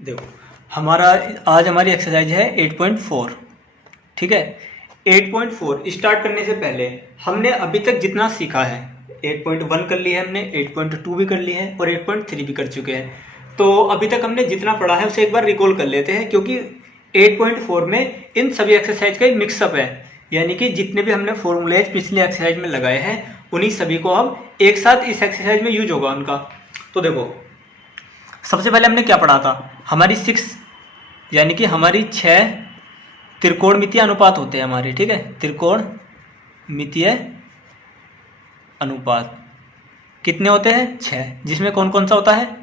देखो हमारा आज हमारी एक्सरसाइज है 8.4। ठीक है, 8.4 स्टार्ट करने से पहले हमने अभी तक जितना सीखा है 8.1 कर ली है हमने, 8.2 भी कर ली है और 8.3 भी कर चुके हैं। तो अभी तक हमने जितना पढ़ा है उसे एक बार रिकॉल कर लेते हैं, क्योंकि 8.4 में इन सभी एक्सरसाइज का एक मिक्सअप है, यानी कि जितने भी हमने फॉर्मूलेज पिछले एक्सरसाइज में लगाए हैं उन्हीं सभी को अब एक साथ इस एक्सरसाइज में यूज होगा उनका। तो देखो सबसे पहले हमने क्या पढ़ा था, हमारी 6 यानी कि हमारी 6 त्रिकोणमितीय अनुपात होते हैं हमारे। ठीक है, त्रिकोणमितीय अनुपात कितने होते हैं? 6, जिसमें कौन कौन सा होता है?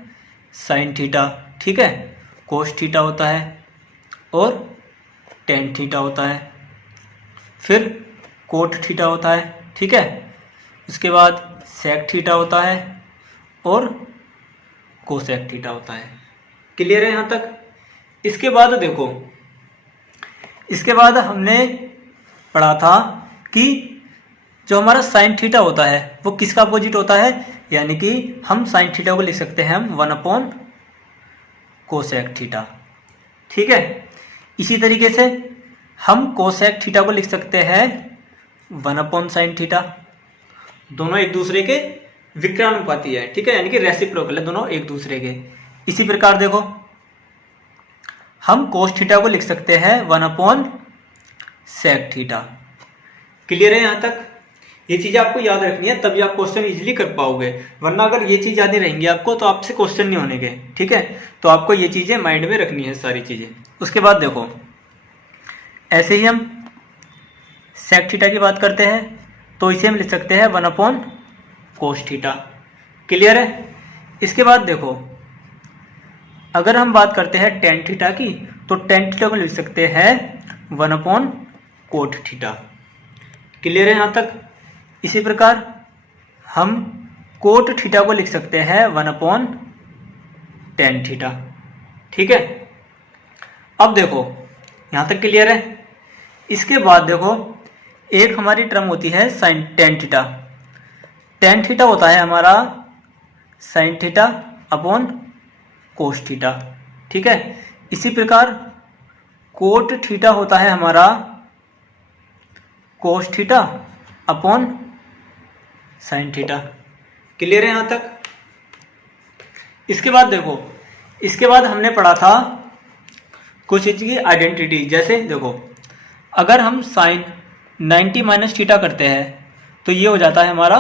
साइन थीटा, ठीक है, कोस थीटा होता है और टेन थीटा होता है, फिर कोट थीटा होता है, ठीक है, उसके बाद सेक थीटा होता है और कोसेक थीटा होता है। क्लियर है यहाँ तक? इसके बाद देखो, इसके बाद हमने पढ़ा था कि जो हमारा साइन थीटा होता है वो किसका अपोजिट होता है, यानी कि हम साइन थीटा को लिख सकते हैं हम 1 कोसेक थीटा। ठीक है, इसी तरीके से हम कोसेक थीटा को लिख सकते हैं 1 साइन थीटा। दोनों एक दूसरे के विकरानुपाती है, ठीक है, यानी कि रेसिप्रोकल है, दोनों एक दूसरे के। इसी प्रकार देखो हम कोस थीटा को लिख सकते हैं 1 सेक थीटा। क्लियर है यहाँ तक? ये चीज़ें आपको याद रखनी है, तभी आप क्वेश्चन इजीली कर पाओगे, वरना अगर ये चीज़ याद नहीं रहेंगी आपको तो आपसे क्वेश्चन नहीं होने के। ठीक है, तो आपको ये चीज़ें माइंड में रखनी है सारी चीज़ें। उसके बाद देखो ऐसे ही हम सेक थीटा की बात करते हैं तो इसे हम लिख सकते हैं 1 कोस थीटा। क्लियर है? इसके बाद देखो अगर हम बात करते हैं टेन थीटा की तो टेन थीटा को लिख सकते हैं 1 कोट थीटा। क्लियर है यहाँ तक? इसी प्रकार हम कोट थीटा को लिख सकते हैं 1 टेन थीटा। ठीक है, अब देखो यहाँ तक क्लियर है? इसके बाद देखो एक हमारी टर्म होती है sine tan theta. Tan theta होता है हमारा sine theta upon cos theta. ठीक है, इसी प्रकार कोट थीटा होता है हमारा cos theta upon sine theta. Clear है यहाँ तक? इसके बाद देखो, इसके बाद हमने पढ़ा था कुछ चीज़ की आइडेंटिटी। जैसे देखो अगर हम साइन 90 माइनस थीटा करते हैं तो ये हो जाता है हमारा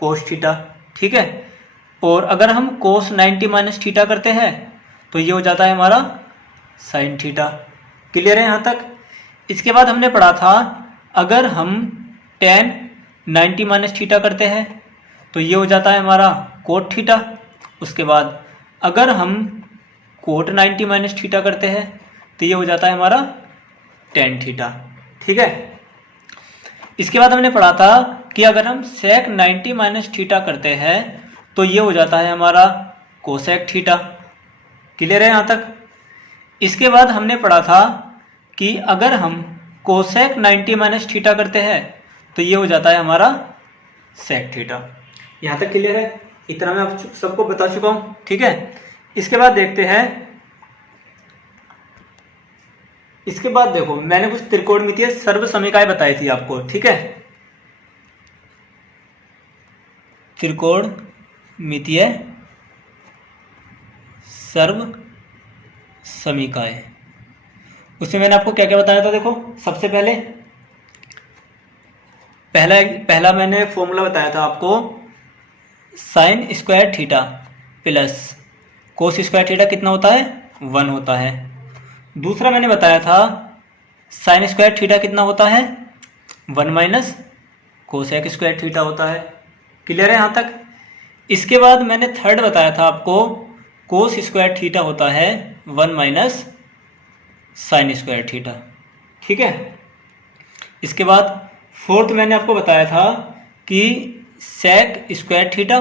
कोस थीटा। ठीक है, और अगर हम कोस 90 माइनस थीटा करते हैं तो ये हो जाता है हमारा साइन थीटा। क्लियर है यहाँ तक? इसके बाद हमने पढ़ा था अगर हम टेन 90 माइनस थीटा करते हैं तो ये हो जाता है हमारा कोट थीटा। उसके बाद अगर हम कोट 90 माइनस थीटा करते हैं तो ये हो जाता है हमारा टेन थीटा। ठीक है, इसके बाद हमने पढ़ा था कि अगर हम सेक 90 माइनस थीटा करते हैं तो ये हो जाता है हमारा कोसेक थीटा। क्लियर है यहाँ तक? इसके बाद हमने पढ़ा था कि अगर हम कोसेक 90 माइनस थीटा करते हैं तो ये हो जाता है हमारा सेक थीटा। यहाँ तक क्लियर है? इतना मैं आप सबको बता चुका हूँ। ठीक है, इसके बाद देखते हैं, इसके बाद देखो मैंने कुछ त्रिकोणमितीय सर्वसमीकाएं बताई थी आपको। ठीक है, त्रिकोणमितीय सर्वसमीकाएं, उसमें मैंने आपको क्या क्या बताया था। देखो सबसे पहले पहला मैंने फॉर्मूला बताया था आपको, sign square theta plus cos square theta कितना होता है? 1 होता है। दूसरा मैंने बताया था साइन स्क्वायर थीटा कितना होता है? 1 माइनस कोसेक स्क्वायर थीटा होता है। क्लियर है यहाँ तक? इसके बाद मैंने थर्ड बताया था आपको, कोस स्क्वायर थीटा होता है 1 माइनस साइन स्क्वायर थीटा। ठीक है, इसके बाद फोर्थ मैंने आपको बताया था कि sec square theta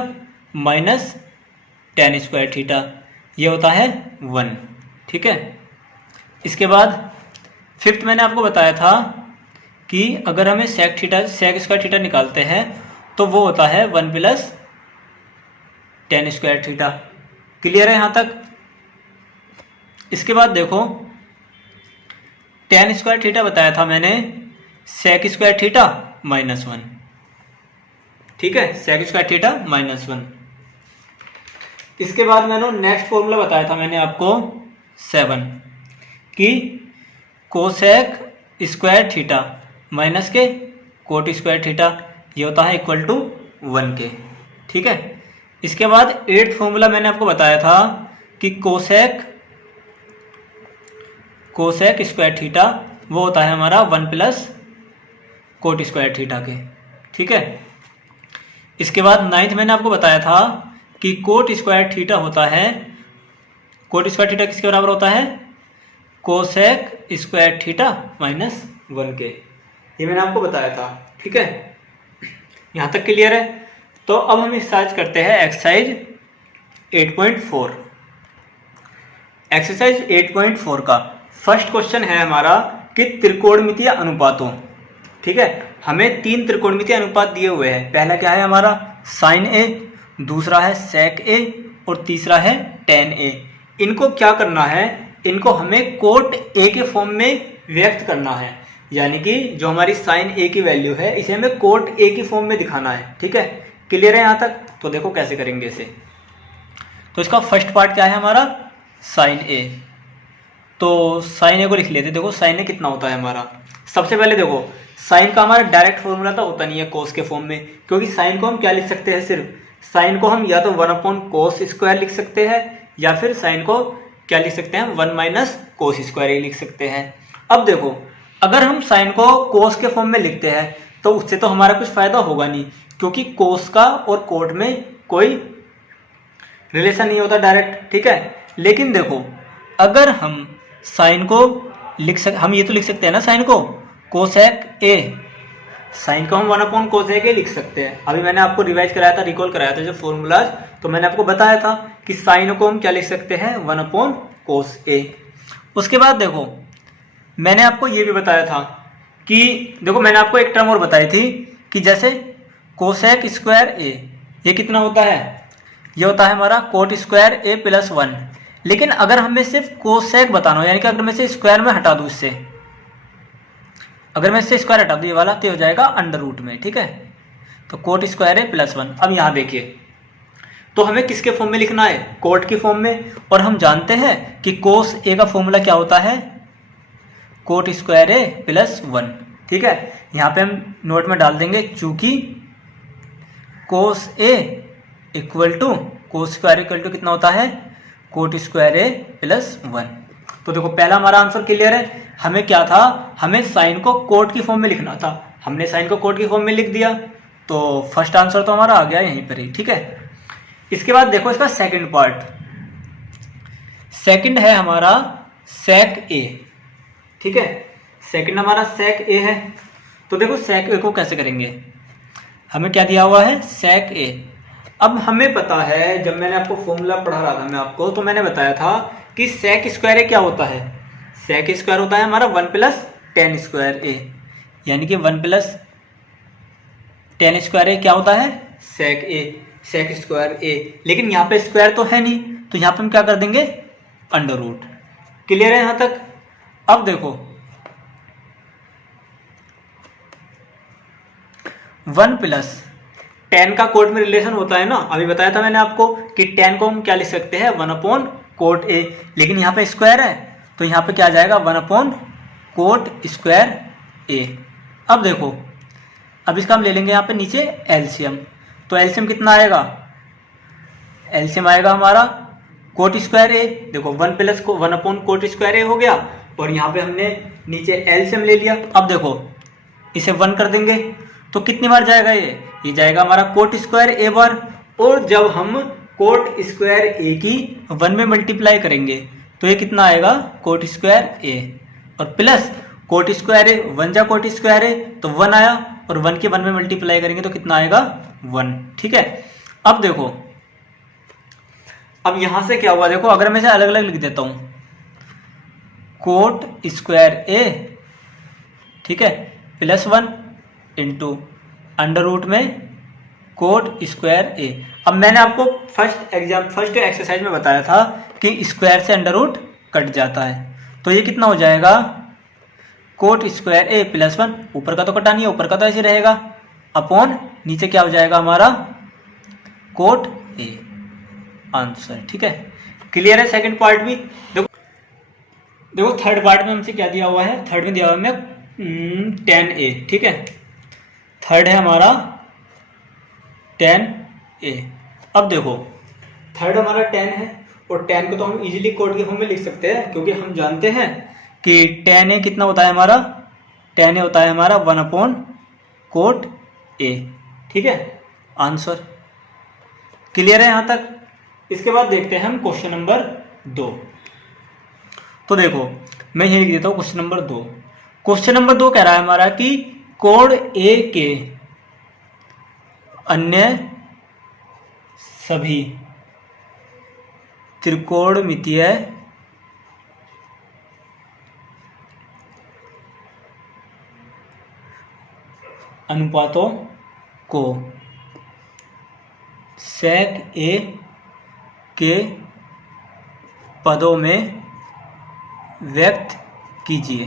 minus tan square theta, ये होता है 1। ठीक है, इसके बाद फिफ्थ मैंने आपको बताया था कि अगर हमें सेक स्क्वायर थीटा निकालते हैं तो वो होता है 1 plus ten square theta. Clear है यहाँ तक? इसके बाद देखो tan स्क्वायर थीटा बताया था मैंने sec स्क्वायर थीटा -1, ठीक है, sec स्क्वायर थीटा -1। इसके बाद मैंने नेक्स्ट फॉर्मूला बताया था मैंने आपको 7 कि कोसेक स्क्वायर थीटा माइनस के कोट स्क्वायर थीटा ये होता है इक्वल टू 1 के, ठीक है। इसके बाद 8th फॉर्मूला मैंने आपको बताया था कि कोसेक स्क्वायर थीटा वो होता है हमारा 1 प्लस कोट स्क्वायर थीटा के, ठीक है। इसके बाद 9th मैंने आपको बताया था कि कोट स्क्वायर थीटा होता है, कोट स्क्वायर थीटा किसके बराबर होता है, कोसेक स्क्वायर थीटा -1 के, ये मैंने आपको बताया था, ठीक है। यहाँ तक क्लियर है। तो अब हम एक्सरसाइज करते हैं एक्सरसाइज 8.4। एक्सरसाइज 8.4 का फर्स्ट क्वेश्चन है हमारा कि त्रिकोणमितीय अनुपातों, ठीक है। हमें 3 त्रिकोणमितीय अनुपात दिए हुए हैं। पहला क्या है हमारा साइन ए, दूसरा है सेक ए और तीसरा है टेन ए। इनको क्या करना है, इनको हमें कोट ए के फॉर्म में व्यक्त करना है, यानी कि जो हमारी साइन ए की वैल्यू है इसे हमें कोट ए की फॉर्म में दिखाना है, ठीक है। क्लियर है यहाँ तक? तो देखो कैसे करेंगे इसे। तो इसका फर्स्ट पार्ट क्या है हमारा साइन ए, तो साइन ए को लिख लेते। देखो साइन ए कितना होता है हमारा, सबसे पहले देखो साइन का हमारा डायरेक्ट फॉर्मूला तो होता नहीं है कोस के फॉर्म में, क्योंकि साइन को हम क्या लिख सकते हैं, सिर्फ साइन को हम या तो 1/cos स्क्वायर लिख सकते हैं या फिर साइन को क्या लिख सकते हैं 1 - cos स्क्वायर ही लिख सकते हैं। अब देखो अगर हम साइन को कोस के फॉर्म में लिखते हैं तो उससे तो हमारा कुछ फायदा होगा नहीं, क्योंकि कोस का और कोट में कोई रिलेशन नहीं होता डायरेक्ट, ठीक है। लेकिन देखो अगर हम साइन को हम ये तो लिख सकते हैं ना साइन को कोसेक ए, साइन को हम 1/cos ए लिख सकते हैं। अभी मैंने आपको रिवाइज कराया था, रिकॉल कराया था जो फॉर्मूलाज, तो मैंने आपको बताया था कि साइन को हम क्या लिख सकते हैं 1/cos ए। उसके बाद देखो मैंने आपको ये भी बताया था कि देखो मैंने आपको एक टर्म और बताई थी कि जैसे कोसेक स्क्वायर ए ये कितना होता है, ये होता है हमारा कोट स्क्वायर ए +1। लेकिन अगर हमें सिर्फ कोसेक बताना हो, यानी कि अगर मैं से स्क्वायर में हटा दूं, इससे अगर मैं इससे स्क्वायर हटा दूं ये वाला, तो हो जाएगा अंडर रूट में, ठीक है। तो कोट स्क्वायर ए +1। अब यहाँ देखिए तो हमें किसके फॉर्म में लिखना है, कोट की फॉर्म में। और हम जानते हैं कि कोस ए का फॉर्मूला क्या होता है कोट स्क्वायर ए +1, ठीक है। यहाँ पे हम नोट में डाल देंगे चूंकि cos a equal to cos square equal to कितना होता है कोट स्क्वायर ए +1। तो देखो पहला हमारा आंसर क्लियर है। हमें क्या था, हमें साइन को कोट की फॉर्म में लिखना था, हमने साइन को कोट की फॉर्म में लिख दिया, तो फर्स्ट आंसर तो हमारा आ गया यहीं पर ही, ठीक है। इसके बाद देखो इसका सेकंड पार्ट, सेकंड है हमारा सेक ए, ठीक है। सेकंड हमारा सेक ए है। तो देखो सेक ए को कैसे करेंगे, हमें क्या दिया हुआ है सेक ए। अब हमें पता है जब मैंने आपको फॉर्मूला पढ़ा रहा था मैं आपको, तो मैंने बताया था कि सेक स्क्वायर ए क्या होता है, सेक स्क्वायर होता है हमारा 1 + tan स्क्वायर ए, यानी कि 1 + tan स्क्वायर ए क्या होता है सेक ए, सेक स्क्वायर ए। लेकिन यहाँ पे स्क्वायर तो है नहीं, तो यहाँ पे हम क्या कर देंगे अंडर रूट। क्लियर है यहाँ तक? अब देखो 1 + tan का कोट में रिलेशन होता है ना, अभी बताया था मैंने आपको कि tan को हम क्या लिख सकते हैं 1/cot ए। लेकिन यहाँ पे स्क्वायर है तो यहाँ पे क्या आ जाएगा 1/cot स्क्वायर ए। अब देखो अब इसका हम ले लेंगे यहाँ पे नीचे एलसीएम, तो एलसीएम कितना आएगा, एलसीएम आएगा हमारा कोट स्क्वायर ए। देखो 1 + 1/cot स्क्वायर ए हो गया, और यहाँ पे हमने नीचे एलसीएम ले लिया। अब देखो इसे 1 कर देंगे तो कितनी बार जाएगा ये जाएगा हमारा कोट स्क्वायर ए बार। और जब हम कोट स्क्वायर ए की 1 में मल्टीप्लाई करेंगे तो ये कितना आएगा कोट स्क्वायर ए, और प्लस कोट स्क्वायर ए 1 जा कोट स्क्वायर ए तो 1 आया, और 1 के 1 में मल्टीप्लाई करेंगे तो कितना आएगा 1, ठीक है। अब देखो अब यहां से क्या हुआ, देखो अगर मैं इसे अलग अलग लिख देता हूं कोट स्क्वायर ए, ठीक है, +1 इंटू अंडर रूट में कोट स्क्वायर ए। अब मैंने आपको फर्स्ट एक्सरसाइज में बताया था कि स्क्वायर से अंडर रूट कट जाता है। तो ये कितना हो जाएगा, कोट स्क्वायर ए प्लस 1, ऊपर का तो कटा नहीं है, ऊपर का तो ऐसे रहेगा, अपॉन नीचे क्या हो जाएगा हमारा, कोट ए, आंसर। ठीक है, क्लियर है। सेकंड पार्ट भी देखो थर्ड पार्ट में हमसे क्या दिया हुआ है, थर्ड में दिया हुआ है हमें tan a। ठीक है, थर्ड है हमारा tan a। अब देखो थर्ड हमारा tan है, और tan को तो हम इजीली कोट के फॉर्म में लिख सकते हैं, क्योंकि हम जानते हैं कि tan a कितना होता है हमारा, tan a होता है हमारा 1 कोट a। ठीक है, आंसर। क्लियर है यहाँ तक। इसके बाद देखते हैं हम क्वेश्चन नंबर 2। तो देखो मैं यही लिख देता हूँ क्वेश्चन नंबर 2। क्वेश्चन नंबर 2 कह रहा है हमारा कि कोण ए के अन्य सभी त्रिकोणमितीय अनुपातों को sec a के पदों में व्यक्त कीजिए।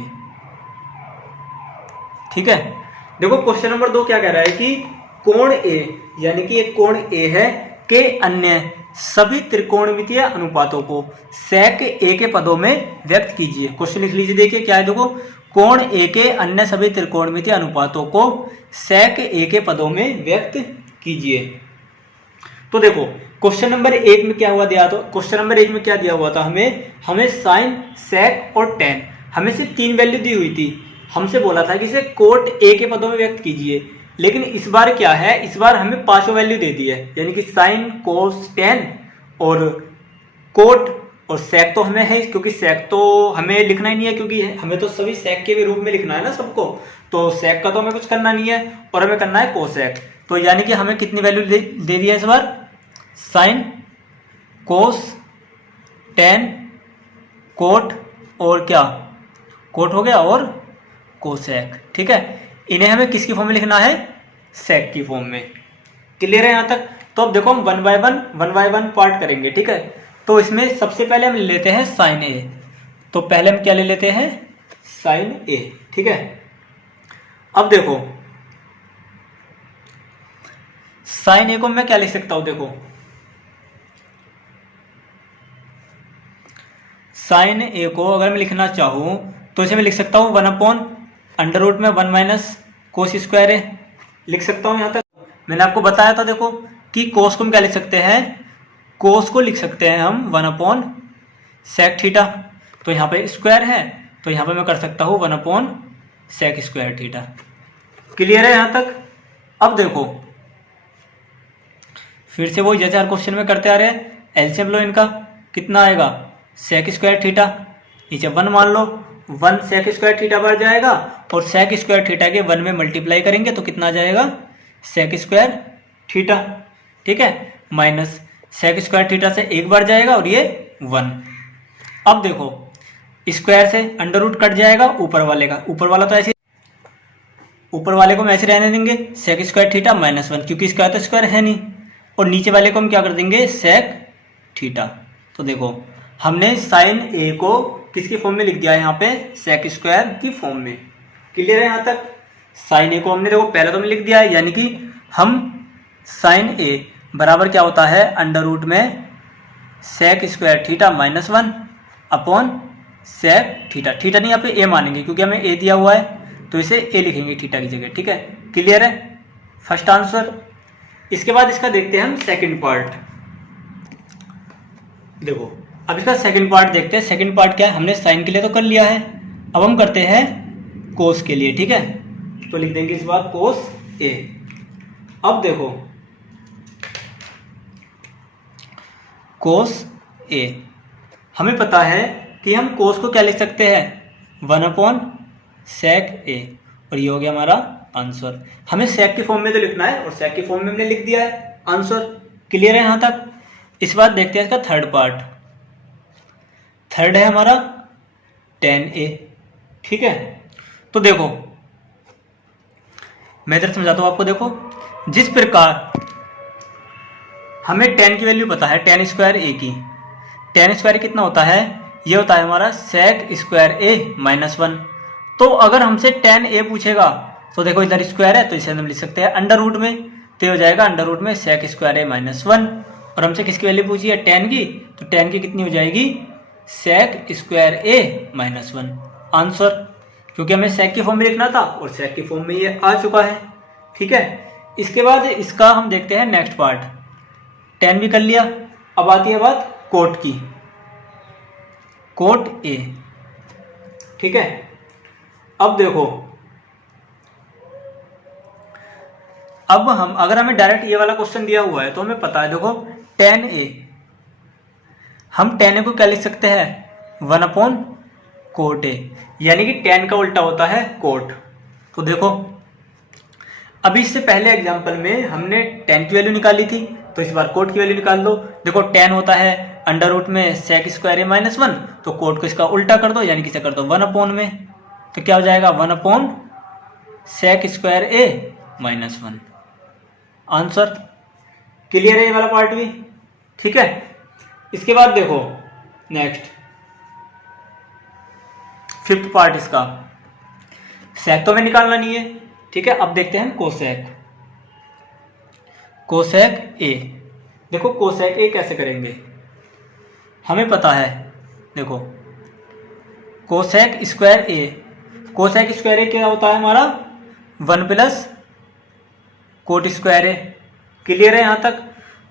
ठीक है, देखो क्वेश्चन नंबर 2 क्या कह रहा है कि कोण ए, यानी कि एक कोण ए है, के अन्य सभी त्रिकोणमितीय अनुपातों को sec a के पदों में व्यक्त कीजिए। क्वेश्चन लिख लीजिए, देखिए क्या है, देखो कोण ए के अन्य सभी त्रिकोणमितीय अनुपातों को sec a के पदों में व्यक्त कीजिए। तो देखो क्वेश्चन नंबर 1 में क्या हुआ दिया, तो क्वेश्चन नंबर 1 में क्या दिया हुआ था, हमें साइन, सेक और टेन, हमें सिर्फ 3 वैल्यू दी हुई थी। हमसे बोला था कि इसे कोट ए के पदों में व्यक्त कीजिए, लेकिन इस बार क्या है, इस बार हमें 5 वैल्यू दे दी है, यानी कि साइन, कोस, टेन और कोट और सेक तो हमें है, क्योंकि सेक तो हमें लिखना ही नहीं है, क्योंकि हमें तो सभी सेक के रूप में लिखना है ना सबको, तो सेक का तो हमें कुछ करना नहीं है, और हमें करना है कोसेक। तो यानी कि हमें कितनी वैल्यू दे दी है इस बार, साइन, कोस, टेन, कोट और क्या, कोट हो गया, और कोसेक। ठीक है, इन्हें हमें किसकी फॉर्म में लिखना है, सेक की फॉर्म में। क्लियर है यहाँ तक। तो अब देखो हम वन बाय वन पार्ट करेंगे। ठीक है, तो इसमें सबसे पहले हम ले लेते हैं साइन ए। तो पहले हम क्या ले लेते हैं, साइन ए। ठीक है, अब देखो साइन ए को मैं क्या लिख सकता हूं, देखो साइन ए को अगर मैं लिखना चाहूं तो इसे मैं लिख सकता हूं 1/√1 में 1 माइनस कोस स्क्वायर है, लिख सकता हूं। यहां तक मैंने आपको बताया था देखो कि कोस को हम क्या लिख सकते हैं, कोस को लिख सकते हैं हम 1/sec थीटा। तो यहाँ पे स्क्वायर है, तो यहाँ पे मैं कर सकता हूँ 1/sec स्क्वायर थीटा। क्लियर है यहाँ तक। अब देखो फिर से वही जैसे हर क्वेश्चन में करते आ रहे हैं, एलसीएम लो इनका, कितना आएगा, sec स्क्वायर थीटा, नीचे 1 मान लो, 1 sec स्क्वायर थीटा बढ़ जाएगा, और sec स्क्वायर थीटा के 1 में मल्टीप्लाई करेंगे तो कितना आ जाएगा, sec स्क्वायर थीटा। ठीक है, माइनस sec स्क्वायर थीटा से 1 बढ़ जाएगा और ये 1। अब देखो स्क्वायर से अंडर रूट कट जाएगा ऊपर वाले का, ऊपर वाला तो ऐसे, ऊपर वाले को हम ऐसे रहने देंगे sec स्क्वायर थीटा -1, क्योंकि स्क्वायर तो स्क्वायर है नहीं, और नीचे वाले को हम क्या कर देंगे, sec थीटा। तो देखो हमने साइन ए को किसकी फॉर्म में लिख दिया है, यहाँ पे sec स्क्वायर की फॉर्म में। क्लियर है यहाँ तक। साइन ए को हमने देखो पहले तो हमने लिख दिया है, यानी कि हम साइन ए बराबर क्या होता है, अंडर रूट में sec square theta -1 upon sec theta. Theta नहीं यहाँ पे ए मानेंगे, क्योंकि हमें ए दिया हुआ है, तो इसे ए लिखेंगे थीटा की जगह। ठीक है, क्लियर है, फर्स्ट आंसर। इसके बाद इसका देखते हैं हम सेकंड पार्ट। देखो अब इसका सेकंड पार्ट देखते हैं। सेकंड पार्ट क्या है, हमने साइन के लिए तो कर लिया है, अब हम करते हैं कोस के लिए। ठीक है, तो लिख देंगे इस बार कोस ए। अब देखो कोस ए, हमें पता है कि हम कोस को क्या लिख सकते हैं, 1/sec ए, और ये हो गया हमारा आंसर। हमें sec की फॉर्म में तो लिखना है, और sec की फॉर्म में हमने लिख दिया है आंसर। क्लियर है यहाँ तक। इस बार देखते हैं इसका थर्ड पार्ट। थर्ड है हमारा tan a। ठीक है, तो देखो मैं इधर समझाता हूँ आपको। देखो जिस प्रकार हमें tan की वैल्यू पता है, tan स्क्वायर a की, tan स्क्वायर कितना होता है, ये होता है हमारा सेक स्क्वायर ए माइनस 1। तो अगर हमसे tan a पूछेगा तो देखो इधर स्क्वायर है तो इसे हम लिख सकते हैं अंडर रूट में, तो ये हो जाएगा अंडर रूट में सेक स्क्वायर ए माइनस 1। और हमसे किसकी वैल्यू पूछी है tan की, तो tan की कितनी हो जाएगी सेक स्क्वायर ए माइनस 1 आंसर, क्योंकि हमें सेक की फॉर्म में लिखना था और सेक की फॉर्म में ये आ चुका है। ठीक है, इसके बाद इसका हम देखते हैं नेक्स्ट पार्ट। tan भी कर लिया, अब आती है बात कोट की, कोट ए। ठीक है, अब देखो, अब हम अगर हमें डायरेक्ट ये वाला क्वेश्चन दिया हुआ है तो हमें पता है, देखो tan a, हम tan a को क्या लिख सकते हैं 1 अपॉन कोट a, यानी कि tan का उल्टा होता है कोट। तो देखो अभी इससे पहले एग्जांपल में हमने tan की वैल्यू निकाली थी, तो इस बार कोट की वैल्यू निकाल दो। देखो tan होता है अंडर रूट में सेक स्क्वायर ए माइनस 1, तो कोट को इसका उल्टा कर दो, यानी कि इसे कर दो 1 अपॉन में, तो क्या हो जाएगा 1 अपॉन सेक स्क्वायर ए माइनस 1 आंसर। क्लियर है ये वाला पार्ट भी? ठीक है, इसके बाद देखो नेक्स्ट फिफ्थ पार्ट इसका, सेक तो हमें निकालना नहीं है। ठीक है, अब देखते हैं कोसेक, कोसेक ए। देखो कोसेक ए कैसे करेंगे, हमें पता है, देखो कोसेक स्क्वायर ए, कोसेक स्क्वायर ए क्या होता है हमारा 1 प्लस कोट स्क्वायर ए। क्लियर है यहाँ तक?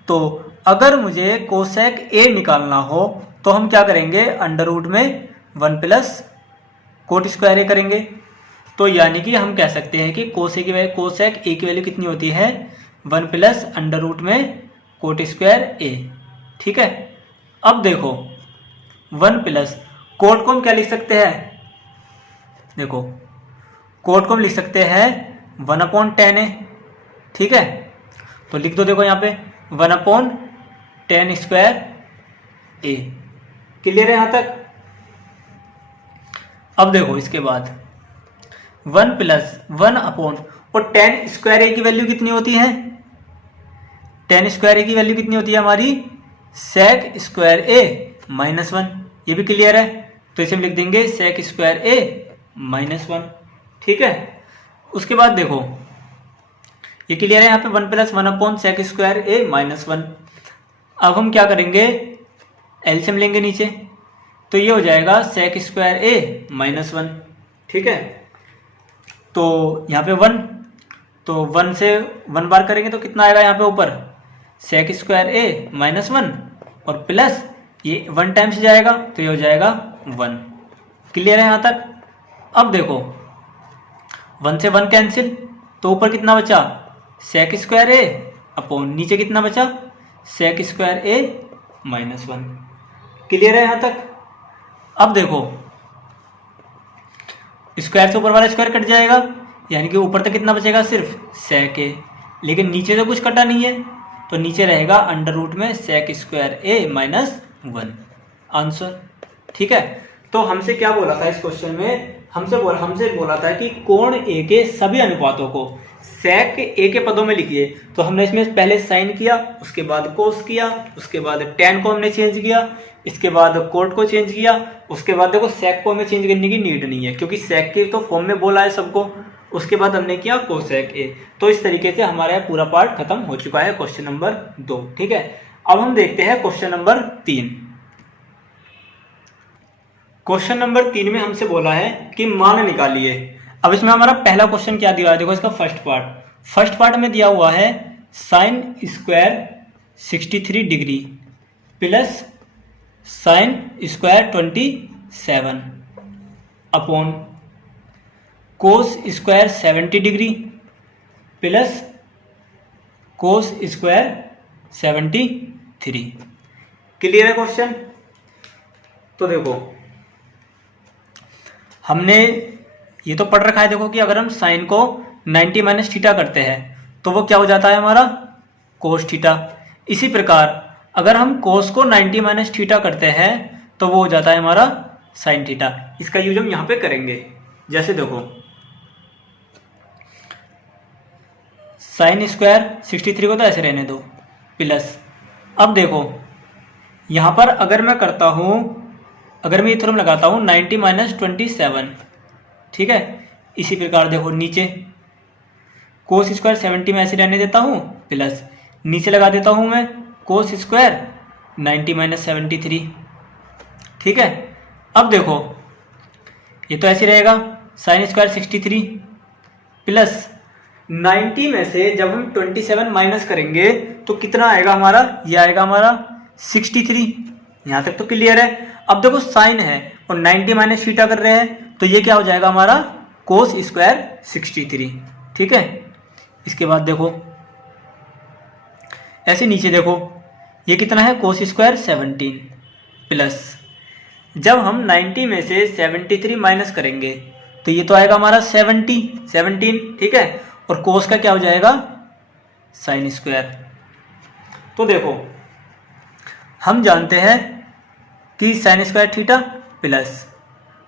तो अगर मुझे कोसेक ए निकालना हो तो हम क्या करेंगे, अंडर रूट में 1 प्लस कोट स्क्वायर ए करेंगे। तो यानी कि हम कह सकते हैं कि कोसेक ए की वैल्यू कितनी होती है 1 प्लस अंडर रूट में कोट स्क्वायर ए। ठीक है, अब देखो 1 प्लस कोट को हम क्या लिख सकते हैं, देखो कोट को हम लिख सकते हैं 1 अपॉन tan ए। ठीक है, तो लिख दो, देखो यहाँ पे 1 अपॉन tan स्क्वायर ए। क्लियर है यहाँ तक? अब देखो इसके बाद 1 प्लस 1 अपॉन, और tan स्क्वायर ए की वैल्यू कितनी होती है, tan स्क्वायर ए की वैल्यू कितनी होती है हमारी सेक स्क्वायर ए माइनस 1। ये भी क्लियर है, तो इसे हम लिख देंगे सेक स्क्वायर ए माइनस 1। ठीक है, उसके बाद देखो ये क्लियर है यहाँ पे 1 प्लस 1 अपॉन सेक स्क्वायर ए माइनस 1। अब हम क्या करेंगे, एलसीएम लेंगे नीचे, तो ये हो जाएगा सेक स्क्वायर ए माइनस 1। ठीक है, तो यहाँ पे 1, तो 1 से 1 बार करेंगे तो कितना आएगा यहाँ पे ऊपर सेक स्क्वायर ए माइनस 1, और प्लस ये 1 टाइम्स जाएगा तो ये हो जाएगा 1। क्लियर है यहाँ तक? अब देखो 1 से 1 कैंसिल, तो ऊपर कितना बचा सेक स्क्वायर ए अपॉन नीचे कितना बचा सेक स्क्वायर ए माइनस 1। क्लियर है यहाँ तक? अब देखो स्क्वायर से ऊपर वाला स्क्वायर कट जाएगा, यानी कि ऊपर तक कितना बचेगा सिर्फ सेक ए, लेकिन नीचे तो कुछ कटा नहीं है, तो नीचे रहेगा अंडर रूट में सेक स्क्वायर ए माइनस 1 आंसर। ठीक है, तो हमसे क्या बोला था इस क्वेश्चन में, हमसे बोला था कि कोण ए के सभी अनुपातों को सेक ए के पदों में लिखिए। तो हमने इसमें पहले साइन किया, उसके बाद कोस किया, उसके बाद tan को हमने चेंज किया, इसके बाद कोट को चेंज किया, उसके बाद देखो सेक को हमें चेंज करने की नीड नहीं है क्योंकि सेक के तो फॉर्म में बोला है सबको। उसके बाद हमने किया कोसेक ए। तो इस तरीके से हमारा पूरा पार्ट खत्म हो चुका है क्वेश्चन नंबर 2। ठीक है, अब हम देखते हैं क्वेश्चन नंबर 3। क्वेश्चन नंबर 3 में हमसे बोला है कि मान निकालिए। अब इसमें हमारा पहला क्वेश्चन क्या दिया है, देखो इसका फर्स्ट पार्ट में दिया हुआ है sine square 63 degree plus sine square 27 upon cos square 70 degree plus cos square 73। Clear है क्वेश्चन? तो देखो हमने ये तो पढ़ रखा है, देखो कि अगर हम साइन को 90 माइनस थीटा करते हैं तो वो क्या हो जाता है हमारा कोस थीटा। इसी प्रकार अगर हम कोस को 90 माइनस थीटा करते हैं तो वो हो जाता है हमारा साइन थीटा। इसका यूज हम यहाँ पे करेंगे। जैसे देखो साइन स्क्वायर 63 को तो ऐसे रहने दो प्लस, अब देखो यहाँ पर अगर मैं करता हूँ अगर मैं ये थ्योरम लगाता हूँ 90 माइनस 27, ठीक है। इसी प्रकार देखो नीचे कोस स्क्वायर 70 में ऐसे रहने देता हूँ, प्लस नीचे लगा देता हूँ मैं कोस स्क्वायर 90 माइनस 73, ठीक है। अब देखो ये तो ऐसे रहेगा साइन स्क्वायर 63 प्लस 90 में से जब हम 27 माइनस करेंगे तो कितना आएगा हमारा, ये आएगा हमारा 63। यहाँ तक तो क्लियर है। अब देखो साइन है और 90 माइनस थीटा कर रहे हैं तो ये क्या हो जाएगा हमारा कोस स्क्वायर 63, ठीक है। इसके बाद देखो ऐसे नीचे देखो ये कितना है कोस स्क्वायर 17 प्लस जब हम 90 में से 73 माइनस करेंगे तो ये तो आएगा हमारा 17, ठीक है। और कोस का क्या हो जाएगा साइन स्क्वायर। तो देखो हम जानते हैं कि sine square theta plus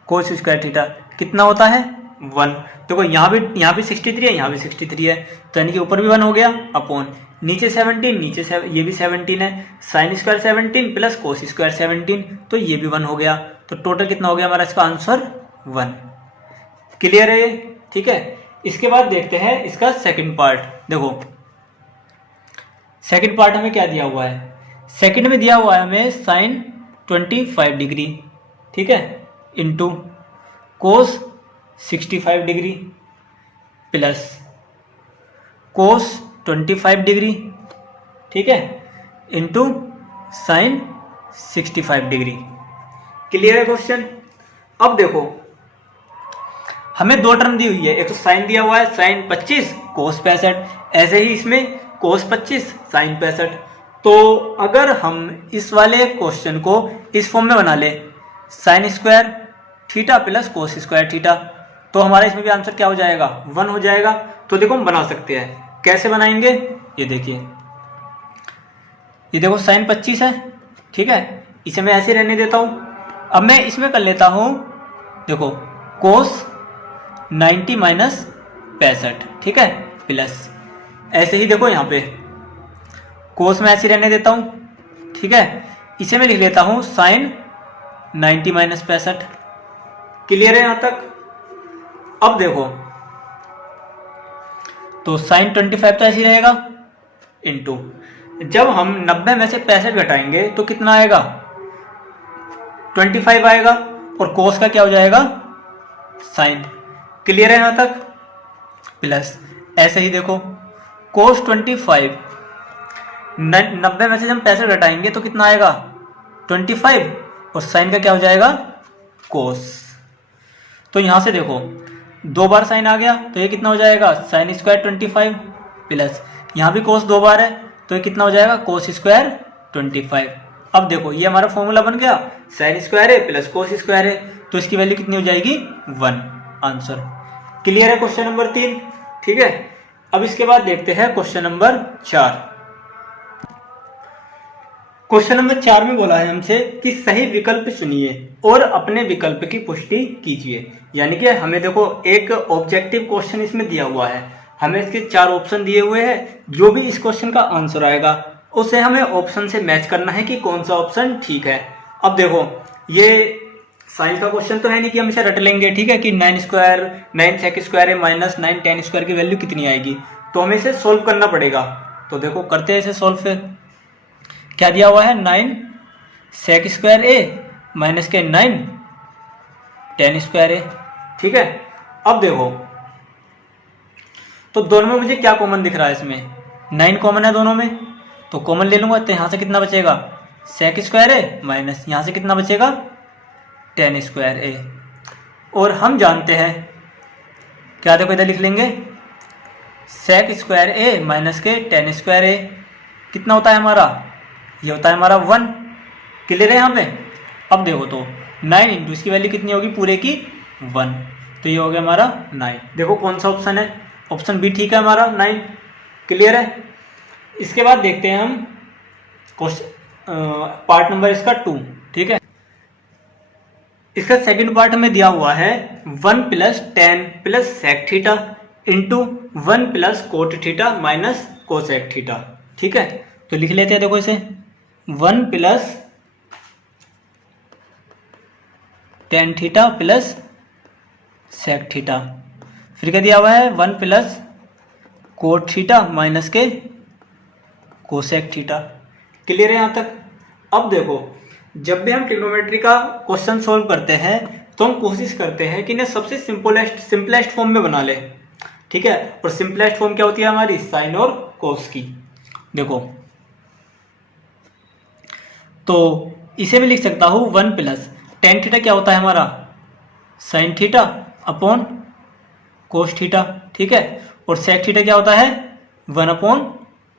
cos square theta कितना होता है 1। देखो यहाँ भी 63 है, यहाँ भी 63 है, तो यानी कि ऊपर भी 1 हो गया अपॉन नीचे 17, ये भी 17 है, sine square 17 plus cos square 17, तो ये भी 1 हो गया। तो टोटल कितना हो गया हमारा इसका आंसर 1। क्लियर है ये, ठीक है। इसके बाद देखते हैं इसका सेकंड पार्ट। देखो सेकंड पार्ट हमें क्या दिया हुआ है, सेकंड में दिया हुआ है हमें साइन 25 डिग्री, ठीक है, into cos 65 degree plus cos 25 degree, ठीक है, इंटू साइन 65 डिग्री। क्लियर है क्वेश्चन। अब देखो हमें दो टर्म दी हुई है, एक तो साइन दिया हुआ है साइन 25 कोस 65, ऐसे ही इसमें कोस 25 साइन 65। तो अगर हम इस वाले क्वेश्चन को इस फॉर्म में बना ले sign square theta plus cos square theta, तो हमारा इसमें भी आंसर क्या हो जाएगा 1 हो जाएगा। तो देखो हम बना सकते हैं, कैसे बनाएंगे ये देखिए। ये देखो साइन 25 है, ठीक है, इसे मैं ऐसे रहने देता हूं। अब मैं इसमें कर लेता हूं, देखो कोस 90 माइनस 65, ठीक है, प्लस ऐसे ही देखो यहाँ पे कोस में ऐसे रहने देता हूं, ठीक है, इसे मैं लिख लेता हूं साइन 90 माइनस 65। क्लियर है यहां तक। अब देखो तो साइन 25 तो ऐसे ही रहेगा, इंटू जब हम 90 में से 65 घटाएंगे तो कितना आएगा 25 आएगा, और कोस का क्या हो जाएगा साइन। क्लियर है यहां तक। प्लस ऐसे ही देखो कोस 25 90 में से हम 65 घटाएंगे तो कितना आएगा 25, और साइन का क्या हो जाएगा कोस। तो यहां से देखो 2 बार साइन आ गया तो ये कितना हो जाएगा साइन स्क्वायर 25 प्लस यहाँ भी कोस 2 बार है तो ये कितना हो जाएगा कोस स्क्वायर 25। अब देखो ये हमारा फॉर्मूला बन गया, साइन स्क्वायर है प्लस कोस स्क्वायर है, तो इसकी वैल्यू कितनी हो जाएगी 1 आंसर। क्लियर है क्वेश्चन नंबर 3, ठीक है। अब इसके बाद देखते हैं क्वेश्चन नंबर 4। क्वेश्चन नंबर 4 में बोला है हमसे कि सही विकल्प चुनिए और अपने विकल्प की पुष्टि कीजिए। यानी कि हमें देखो एक ऑब्जेक्टिव क्वेश्चन इसमें दिया हुआ है, हमें इसके 4 ऑप्शन दिए हुए हैं, जो भी इस क्वेश्चन का आंसर आएगा उसे हमें ऑप्शन से मैच करना है कि कौन सा ऑप्शन ठीक है। अब देखो ये साइंस का क्वेश्चन तो है नहीं कि हम इसे रट लेंगे, ठीक है, कि 9 सेक स्क्वायर है माइनस 9 टेन स्क्वायर की वैल्यू कितनी आएगी, तो हमें इसे सोल्व करना पड़ेगा। तो देखो करते हैं इसे सोल्व। फिर क्या दिया हुआ है 9 सेक स्क्वायर ए माइनस के 9 टेन स्क्वायर ए, ठीक है। अब देखो तो दोनों में मुझे क्या कॉमन दिख रहा है, इसमें 9 कॉमन है दोनों में, तो कॉमन ले लूंगा। तो यहां से कितना बचेगा सेक स्क्वायर ए माइनस यहां से कितना बचेगा टेन स्क्वायर ए। और हम जानते हैं क्या, देखो इधर लिख लेंगे सेक स्क्वायर ए माइनस के टेन स्क्वायर ए कितना होता है हमारा, ये होता है हमारा 1। क्लियर है यहाँ पे। अब देखो तो 9 इंटू इसकी वैल्यू कितनी होगी पूरे की 1, तो ये हो गया हमारा 9। देखो कौन सा ऑप्शन है, ऑप्शन बी ठीक है हमारा 9। क्लियर है। इसके बाद देखते हैं हम क्वेश्चन पार्ट नंबर इसका 2, ठीक है। इसका सेकंड पार्ट हमें दिया हुआ है 1 plus tan plus sec theta into 1 plus cot theta minus cosec theta, ठीक है। तो लिख लेते हैं, देखो इसे 1 plus tan theta plus sec theta. फिर क्या दिया हुआ है 1 प्लस कोट थीटा माइनस के कोसेक थीटा। क्लियर है यहाँ तक? अब देखो, जब भी हम ट्रिग्नोमेट्री का क्वेश्चन सोल्व करते हैं तो हम कोशिश करते हैं कि इन्हें सबसे सिंपलेस्ट फॉर्म में बना ले, ठीक है। और सिंपलेस्ट फॉर्म क्या होती है हमारी? साइन और कोस की। देखो, तो इसे मैं लिख सकता हूं 1 प्लस टेन थीटा क्या होता है हमारा? Sine theta upon cos theta, ठीक है। और सेक थीटा क्या होता है? 1 अपॉन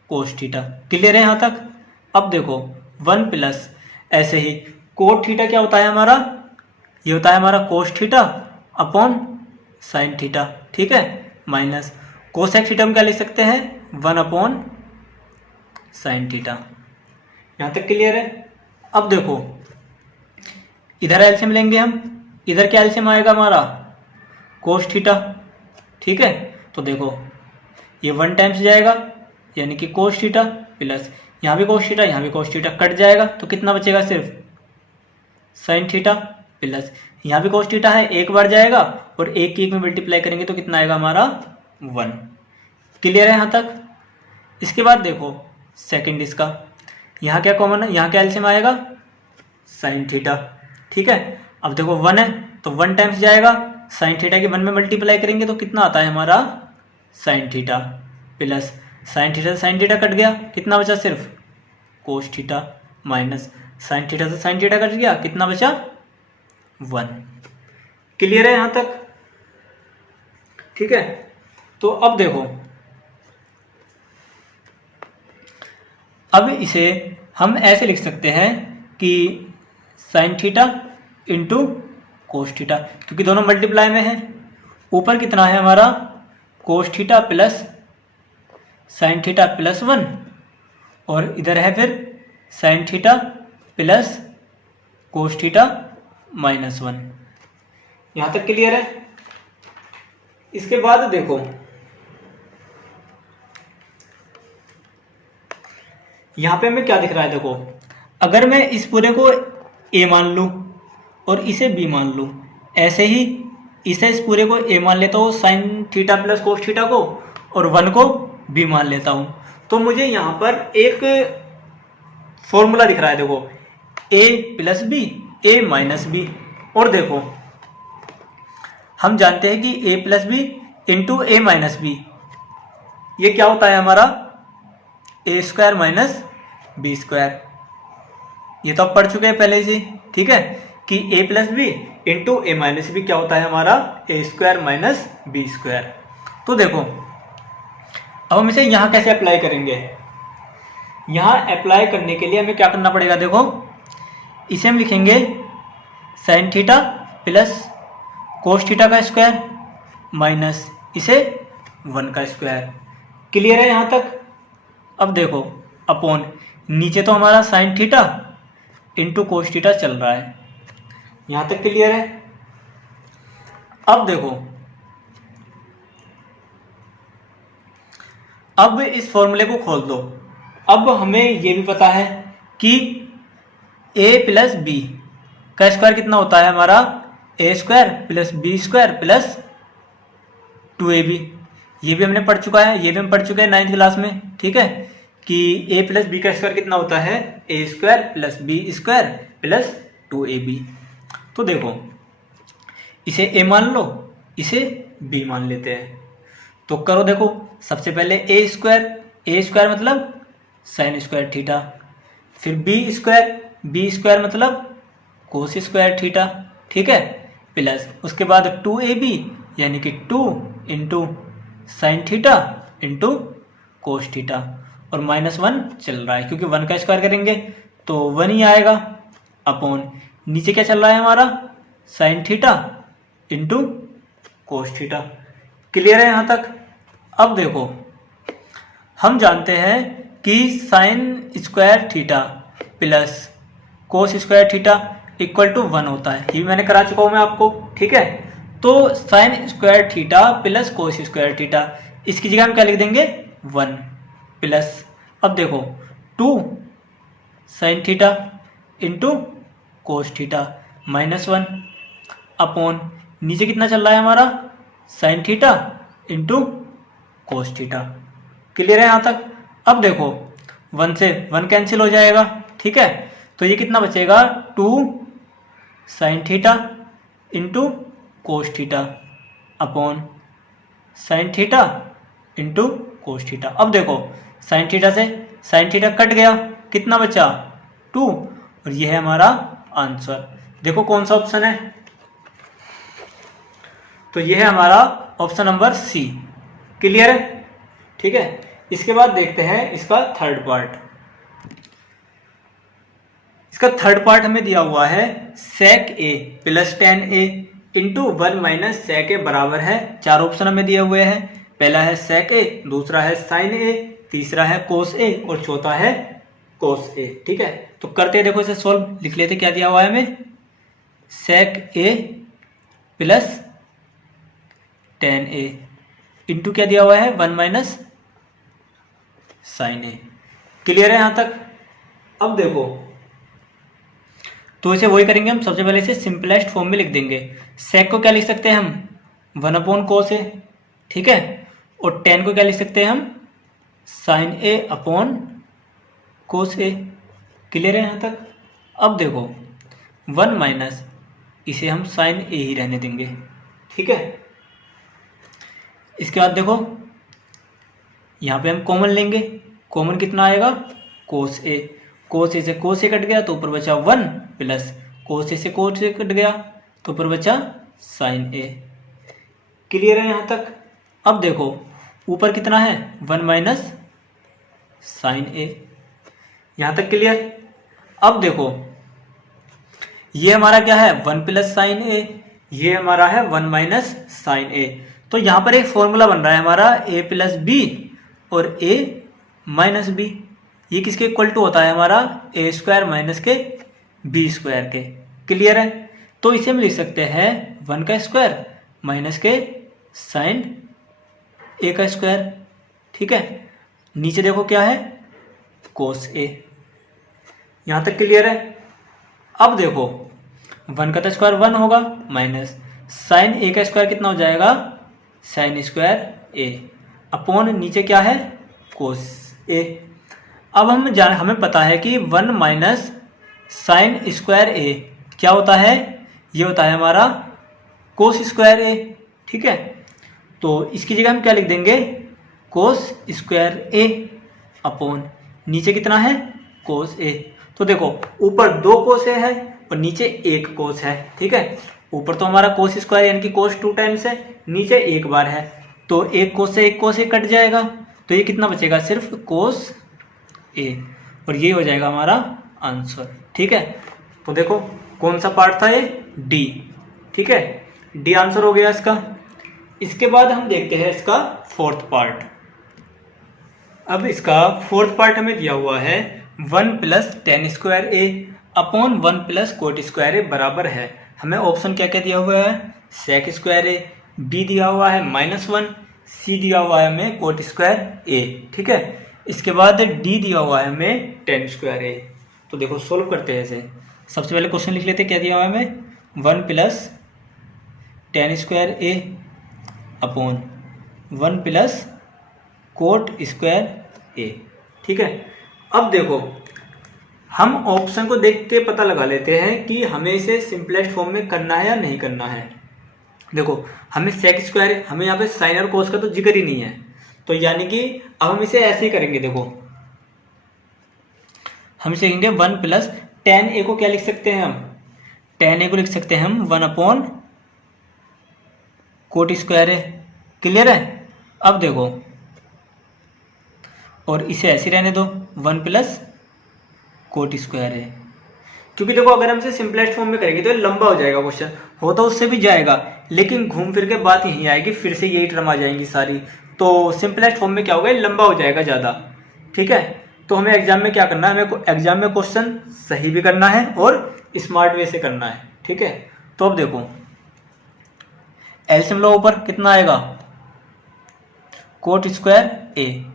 कोस थीटा। क्लियर है यहाँ तक? अब देखो 1 प्लस, ऐसे ही कोट थीटा क्या होता है हमारा? ये होता है हमारा cos theta upon sine theta, ठीक है। माइनस कोसेक थीटा हम क्या लिख सकते हैं? 1 अपॉन साइन थीटा। यहाँ तक क्लियर है? अब देखो, इधर एलसीएम लेंगे हम, इधर क्या एलसीएम आएगा हमारा? कोस थीटा, ठीक है। तो देखो ये 1 टाइम्स जाएगा यानी कि कोस थीटा प्लस यहाँ भी कोस थीटा, यहाँ भी कोस थीटा, कट जाएगा तो कितना बचेगा? सिर्फ साइन थीटा प्लस यहाँ भी कोस थीटा है, एक बार जाएगा और एक की एक में मल्टीप्लाई करेंगे तो कितना आएगा हमारा? 1। क्लियर है यहाँ तक? इसके बाद देखो सेकंड इसका, यहाँ क्या कॉमन है? यहाँ क्या एलसीएम आएगा? साइन थीटा, ठीक है। अब देखो 1 है तो 1 टाइम्स जाएगा, साइन थीटा के 1 में मल्टीप्लाई करेंगे तो कितना आता है हमारा? Sine theta plus sine theta से साइन थीटा कट गया, कितना बचा? सिर्फ cos theta minus sine theta से साइन थीटा कट गया, कितना बचा? 1। क्लियर है यहाँ तक? ठीक है। तो अब देखो, अब इसे हम ऐसे लिख सकते हैं कि sign theta into cos theta, क्योंकि दोनों मल्टीप्लाई में है। ऊपर कितना है हमारा? Cos theta plus sine theta plus 1, और इधर है फिर sine theta plus cos theta minus 1। यहाँ तक क्लियर है? इसके बाद देखो, यहाँ पे हमें क्या दिख रहा है? देखो, अगर मैं इस पूरे को a मान लूँ और इसे b मान लूँ, ऐसे ही इसे इस पूरे को a मान लेता हूँ sine theta plus cos theta को, और 1 को b मान लेता हूँ, तो मुझे यहाँ पर एक फॉर्मूला दिख रहा है। देखो a plus B, a minus B, और देखो हम जानते हैं कि a plus B into A minus B, ये क्या होता है हमारा? ए स्क्वायर माइनस बी स्क्वायर। ये तो आप पढ़ चुके हैं पहले से, ठीक है, कि a plus B into A minus B क्या होता है हमारा? ए स्क्वायर माइनस बी स्क्वायर। तो देखो अब हम इसे यहाँ कैसे अप्लाई करेंगे? यहाँ अप्लाई करने के लिए हमें क्या करना पड़ेगा? देखो, इसे हम लिखेंगे sine theta plus cos theta का स्क्वायर माइनस इसे 1 का स्क्वायर। क्लियर है यहाँ तक? अब देखो अपॉन, नीचे तो हमारा sine theta into cos theta चल रहा है। यहाँ तक क्लियर है? अब देखो, अब इस फॉर्मूले को खोल दो। अब हमें ये भी पता है कि a प्लस बी का स्क्वायर कितना होता है हमारा? ए square plus b square plus 2ab। ये भी हमने पढ़ चुका है, ये भी हम पढ़ चुके हैं 9th क्लास में, ठीक है, कि a प्लस बी का स्क्वायर कितना होता है? A square plus b square plus 2ab। तो देखो, इसे a मान लो, इसे b मान लेते हैं, तो करो। देखो सबसे पहले ए स्क्वायर मतलब साइन स्क्वायर थीटा, फिर बी स्क्वायर मतलब कोस स्क्वायर थीटा, ठीक है, प्लस उसके बाद 2ab यानी कि 2 into sine theta into cos theta, और माइनस 1 चल रहा है क्योंकि 1 का स्क्वायर करेंगे तो 1 ही आएगा, अपॉन नीचे क्या चल रहा है हमारा? Sine theta into cos theta. Clear है यहाँ तक? अब देखो, हम जानते हैं कि sine square theta plus cos square theta equal to 1 होता है। ये भी मैंने करा चुका हूँ मैं आपको, ठीक है। तो sign square theta plus cos square theta, इसकी जगह हम क्या लिख देंगे? 1 प्लस, अब देखो 2 sign theta into cos theta minus 1। Upon नीचे कितना चल रहा है हमारा sine theta into cos theta. Clear है यहाँ तक? अब देखो 1 से 1 कैंसिल हो जाएगा, ठीक है, तो ये कितना बचेगा 2 sign theta into cos theta upon sine theta into cos theta. अब देखो साइन थीटा से साइन थीटा कट गया, कितना बचा 2, और ये है हमारा आंसर। देखो कौन सा ऑप्शन है, तो ये है हमारा ऑप्शन नंबर सी। क्लियर है? ठीक है, इसके बाद देखते हैं इसका थर्ड पार्ट। इसका थर्ड पार्ट हमें दिया हुआ है सेक ए प्लस टेन ए इंटू 1 माइनस सेक ए बराबर है, 4 ऑप्शन हमें दिए हुए हैं। पहला है सेक ए, दूसरा है साइन ए, तीसरा है कोस ए और चौथा है कोस ए। ठीक है, तो करते हैं, देखो इसे सोल्व लिख लेते, क्या दिया हुआ है हमें सेक ए प्लस टेन ए इंटू क्या दिया हुआ है 1 माइनस साइन ए। क्लियर है यहां तक? अब देखो तो इसे वही करेंगे हम, सबसे पहले इसे सिंपलेस्ट फॉर्म में लिख देंगे। सेक को क्या लिख सकते हैं हम 1 अपॉन कोस ए, ठीक है, और टेन को क्या लिख सकते हैं हम साइन ए अपॉन कोस ए। क्लियर है यहां तक? अब देखो 1 माइनस इसे हम साइन ए ही रहने देंगे, ठीक है। इसके बाद देखो यहाँ पे हम कॉमन लेंगे, कॉमन कितना आएगा कोस ए, कोस ए से कोस ए कट गया तो ऊपर बचा 1 प्लस कोस ए से कोस ए कट गया तो ऊपर बचा साइन ए। क्लियर है यहाँ तक? अब देखो ऊपर कितना है 1 माइनस साइन ए, यहाँ तक क्लियर? अब देखो ये हमारा क्या है 1 प्लस साइन ए, ये हमारा है 1 माइनस साइन ए। तो यहाँ पर एक फॉर्मूला बन रहा है हमारा a प्लस बी और a माइनस बी। ये किसके इक्वल टू होता है हमारा a स्क्वायर माइनस के b स्क्वायर के। क्लियर है? तो इसे हम लिख सकते हैं 1 का स्क्वायर माइनस के साइन a का स्क्वायर, ठीक है। नीचे देखो क्या है कोस a। यहाँ तक क्लियर है? अब देखो 1 का तो स्क्वायर 1 होगा माइनस साइन a का स्क्वायर कितना हो जाएगा साइन स्क्वायर ए अपॉन नीचे क्या है कोस ए। अब हमें पता है कि 1 माइनस साइन स्क्वायर ए क्या होता है, ये होता है हमारा कोस स्क्वायर ए, ठीक है। तो इसकी जगह हम क्या लिख देंगे कोस स्क्वायर ए अपॉन नीचे कितना है कोस ए। तो देखो ऊपर 2 कोस ए है और नीचे 1 कोस है, ठीक है। ऊपर तो हमारा कोस स्क्वायर यानी कि कोस 2 टाइम्स है, नीचे 1 बार है, तो 1 कोस से 1 कोस ए कट जाएगा, तो ये कितना बचेगा सिर्फ कोस ए, और ये हो जाएगा हमारा आंसर, ठीक है। तो देखो कौन सा पार्ट था ये डी, ठीक है, डी आंसर हो गया इसका। इसके बाद हम देखते हैं इसका फोर्थ पार्ट। अब इसका फोर्थ पार्ट हमें दिया हुआ है 1 प्लस टेन स्क्वायर ए अपॉन 1 प्लस कोट स्क्वायर ए बराबर है, हमें ऑप्शन क्या क्या दिया हुआ है सेक स्क्वायर ए, बी दिया हुआ है -1, सी दिया हुआ है हमें कोट स्क्वायर ए, ठीक है। इसके बाद डी दिया हुआ है हमें टेन स्क्वायर ए। तो देखो सोल्व करते हैं इसे। सबसे पहले क्वेश्चन लिख लेते हैं, क्या दिया हुआ है हमें 1 प्लस टेन स्क्वायर ए अपॉन 1 प्लस कोट स्क्वायर ए, ठीक है। अब देखो हम ऑप्शन को देख के पता लगा लेते हैं कि हमें इसे सिंपलेस्ट फॉर्म में करना है या नहीं करना है। देखो हमें सेक स्क्वायर, हमें यहाँ पे साइन और कोस का तो जिक्र ही नहीं है, तो यानी कि अब हम इसे ऐसे ही करेंगे। देखो हम इसे लिखेंगे 1 प्लस टेन ए को क्या लिख सकते हैं हम टेन ए को लिख सकते हैं हम 1 अपॉन कोट स्क्वायर ए। क्लियर है? अब देखो और इसे ऐसे रहने दो 1 प्लस कोट स्क्वायर है, क्योंकि देखो अगर हम इसे सिंपलेस्ट फॉर्म में करेंगे तो ये लंबा हो जाएगा क्वेश्चन, हो तो उससे भी जाएगा लेकिन घूम फिर के बात यहीं आएगी, फिर से यही टर्म आ जाएंगी सारी। तो सिंपलेस्ट फॉर्म में क्या होगा लंबा हो जाएगा ज़्यादा, ठीक है। तो हमें एग्जाम में क्या करना है, हमें एग्जाम में क्वेश्चन सही भी करना है और स्मार्ट वे से करना है, ठीक है। तो अब देखो एलसीएम लो, ऊपर कितना आएगा कोट स्क्वायर ए,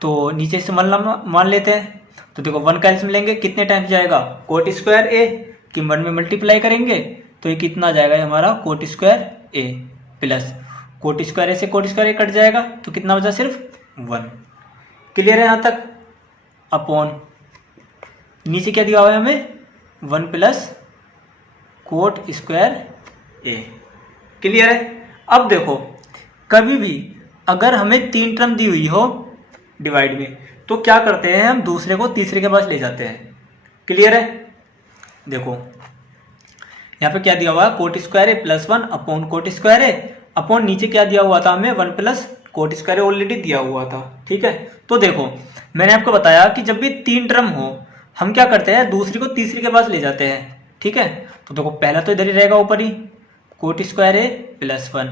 तो नीचे से मान लेते हैं। तो देखो 1 का एलसीएम लेंगे कितने टाइम्स जाएगा कोट स्क्वायर ए की 1 में मल्टीप्लाई करेंगे तो ये कितना आ जाएगा, ये हमारा कोट स्क्वायर ए प्लस कोट स्क्वायर ए से कोट स्क्वायर ए कट जाएगा, तो कितना बचा, सिर्फ 1। क्लियर है यहाँ तक। अपॉन नीचे क्या दिया हुआ है हमें, 1 प्लस कोट स्क्वायर ए। क्लियर है। अब देखो कभी भी अगर हमें 3 टर्म दी हुई हो डिवाइड में, तो क्या करते हैं हम, दूसरे को तीसरे के पास ले जाते हैं। क्लियर है। देखो यहाँ पे क्या दिया हुआ है, कोट स्क्वायर ए प्लस 1 अपॉन कोट स्क्वायर ए, अपॉन नीचे क्या दिया हुआ था हमें, 1 प्लस कोट स्क्वायर ए ऑलरेडी दिया हुआ था। ठीक है। तो देखो मैंने आपको बताया कि जब भी 3 टर्म हो हम क्या करते हैं, दूसरी को तीसरी के पास ले जाते हैं। ठीक है। तो देखो पहला तो इधर ही रहेगा ऊपर ही, कोट स्क्वायर ए प्लस 1,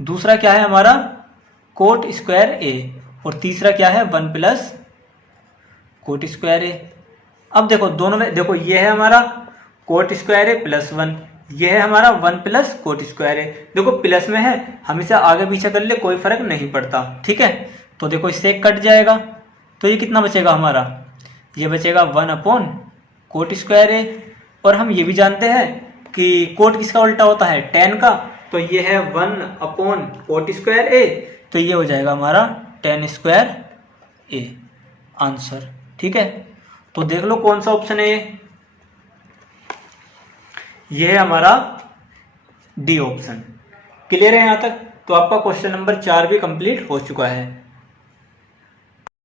दूसरा क्या है हमारा, कोट स्क्वायर ए, और तीसरा क्या है, 1 प्लस कोट स्क्वायर ए। अब देखो दोनों में देखो, ये है हमारा कोट स्क्वायर ए प्लस 1, ये है हमारा 1 प्लस कोट स्क्वायर ए। देखो प्लस में है, हम इसे आगे पीछे कर ले कोई फर्क नहीं पड़ता। ठीक है। तो देखो इससे कट जाएगा, तो ये कितना बचेगा हमारा, ये बचेगा 1 अपॉन कोट स्क्वायर ए। और हम ये भी जानते हैं कि कोट किसका उल्टा होता है, tan का, तो ये है 1 अपॉन कोट स्क्वायर ए, तो ये हो जाएगा हमारा tan स्क्वायर ए आंसर। ठीक है। तो देख लो कौन सा ऑप्शन है ये है हमारा डी ऑप्शन। क्लियर है यहाँ तक। तो आपका क्वेश्चन नंबर 4 भी कंप्लीट हो चुका है।